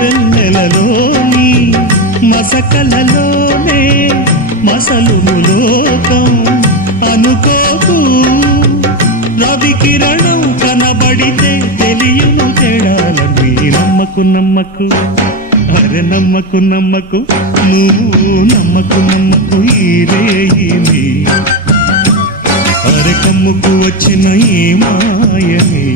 వెన్నెలలోని మసకలలోనే మసలుము లోకం అనుకోకు రవి కిరణం కనబడితే తెలియను తేడాలని నమ్మకు నమ్మకు అరే నమ్మకు నమ్మకు నువ్వు నమ్మకు నమ్మకు ఈ రేయిని అరే కమ్ముకు వచ్చిన ఈ మాయని